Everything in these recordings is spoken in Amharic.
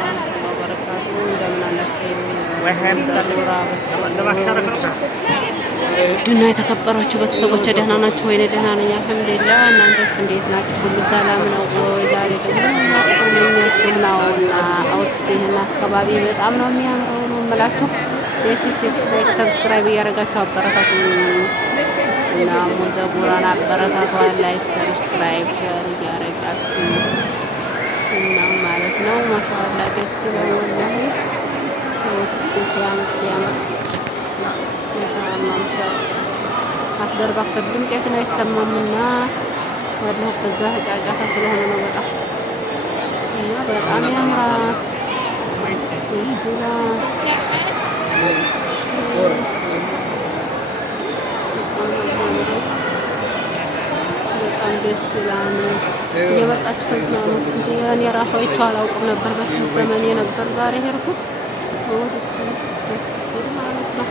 ወራህመቱላሂ ወበረካቱ። እንደምን አላችሁ? ድና የተከበራችሁ ቤተሰቦች ደህና ናችሁ ወይ? ደህና ነኝ አልሐምዱሊላህ። እናንተስ እንዴት ናችሁ? ሁሉ ሰላም ነው ወይ? ዛሬ ደግሞ ማስቆሚያችሁ ነውና አውጥተን አካባቢ በጣም ነው የሚያምረው ነው የምላችሁ። ደስ ሲል ላይክ ሰብስክራይብ እያደረጋችሁ አበረታቱ እና ሙዘቡራን አበረታቱ። ላይክ ሰብስክራይብ እያደረጋችሁ እና ማለት ነው። ማሻአላህ ደስ ይላል ወላሂ። ሲያምር ሲያምር ማሻአላህ አፍደር ባከር ድምጤትን አይሰማምና ወላሂ በዛ ጫጫታ ስለሆነ ነው በጣም እና በጣም ያምራል ደስ ይላል። በጣም ደስ ይላል። እየመጣችሁ ተዝናኑ። እኔ ራሱ አይቼው አላውቅም ነበር፣ በፊት ዘመኔ ነበር ዛሬ ሄድኩት። ደስ ሲል ማለት ነው።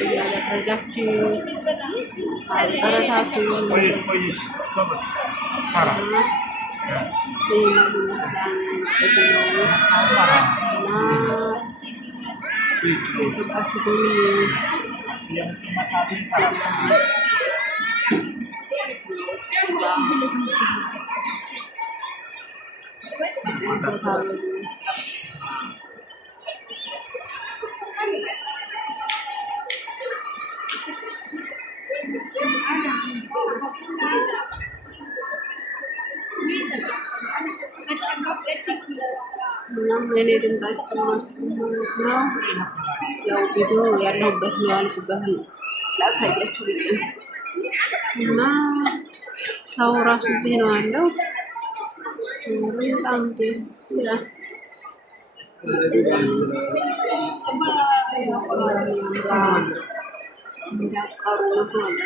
እያደረጋችሁ አበረታቱ። እኔ ድምፅ አይሰማችሁም ማለት ነው። ያው ቪዲዮ ያለሁበት ነው ያልኩበትን ላሳያችሁ ብዬ ነው። እና ሰው ራሱ እዚህ ነው ያለው። በጣም ደስ ይላል። ደስ ይላል። እንዳቀሩ ሆነ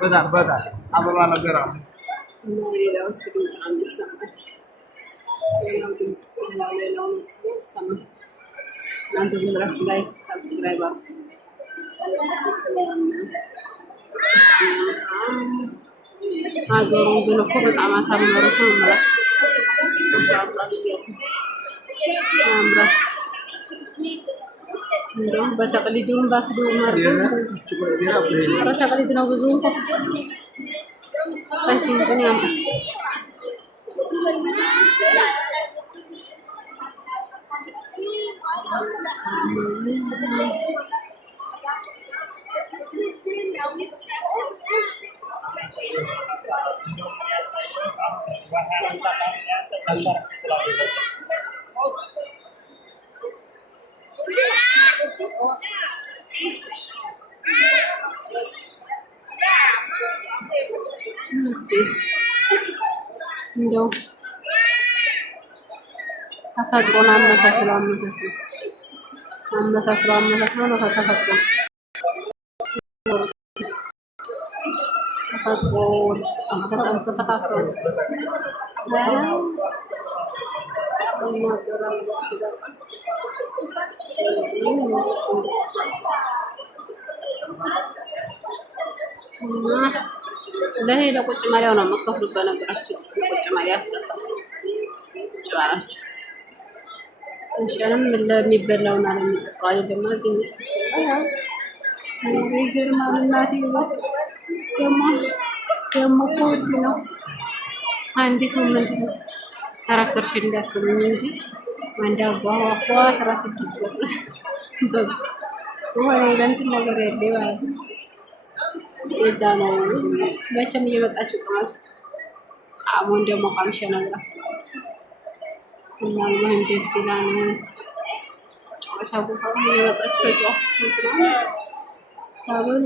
በጣም አበባ ነገር አለ። ሌላዎቹ ድምፅ ነው የሚሰማችሁ። ሌላው ድምፅ ሌላው ይሰማል። እናንተ ዝም ብላችሁ ላይ ሰብስክራይብ አድርጉ። ሀገሩን ግን እኮ በጣም አሳመሩት ነው የምላችሁ። ማሻአላህ ያምራል። እንደውም በተቅሊዱም ባስዲው ማርኩ ኧረ ተቅሊድ ነው ብዙ እንኳን ግን ያምራል። እንደው ተፈጥሮን አመሳስሎ ነው ከተፈጥሮ በጣም ተፈታተሩ። ለቁጭ ማሊያው ነው የምትከፍሉት። በነገራችን ቁጭ ማሊያ ያስከፍላል። ቁጭ ባላችሁት እንሻለም ለሚበላውና ለሚጠጣው አይደለም። እዚህ ይገርማል። እናቴ ደግሞ ውድ ነው። አንዲቱ ምንድን ነው ተረከርሽ እንዳትሉኝ እንጂ አንድ አጓጓ 16 ብር ሆነ ለእንትን ነገር ያለ ማለት ነው። እዛ ነው መቼም እየመጣችሁ ቅመሱት። ጣዕሙን ደግሞ ቀምሼ እነግራችኋለሁ። እና ምንም ደስ ይላል። ጨዋታ ቦታ እየመጣችሁ ተጫወቱ ስለሆነ ታበሉ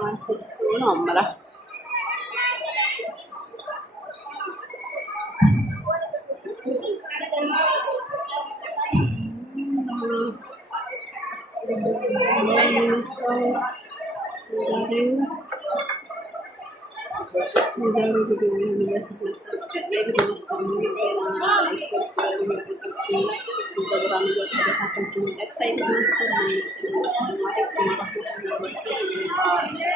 ማለት ነው የምላችሁ። የዛሬው ቪዲዮ ይመስል ነበር። ቀጣይ ቪዲዮ እስከምንገናኝ ላይክ፣ ሰብስክራይብ እያደረጋችሁ የፀጉራን እያበረታታችሁ ቀጣይ ቪዲዮ እስከምንገናኝ ሰላም አለይኩም ወራህመቱላሂ ወበረካቱህ።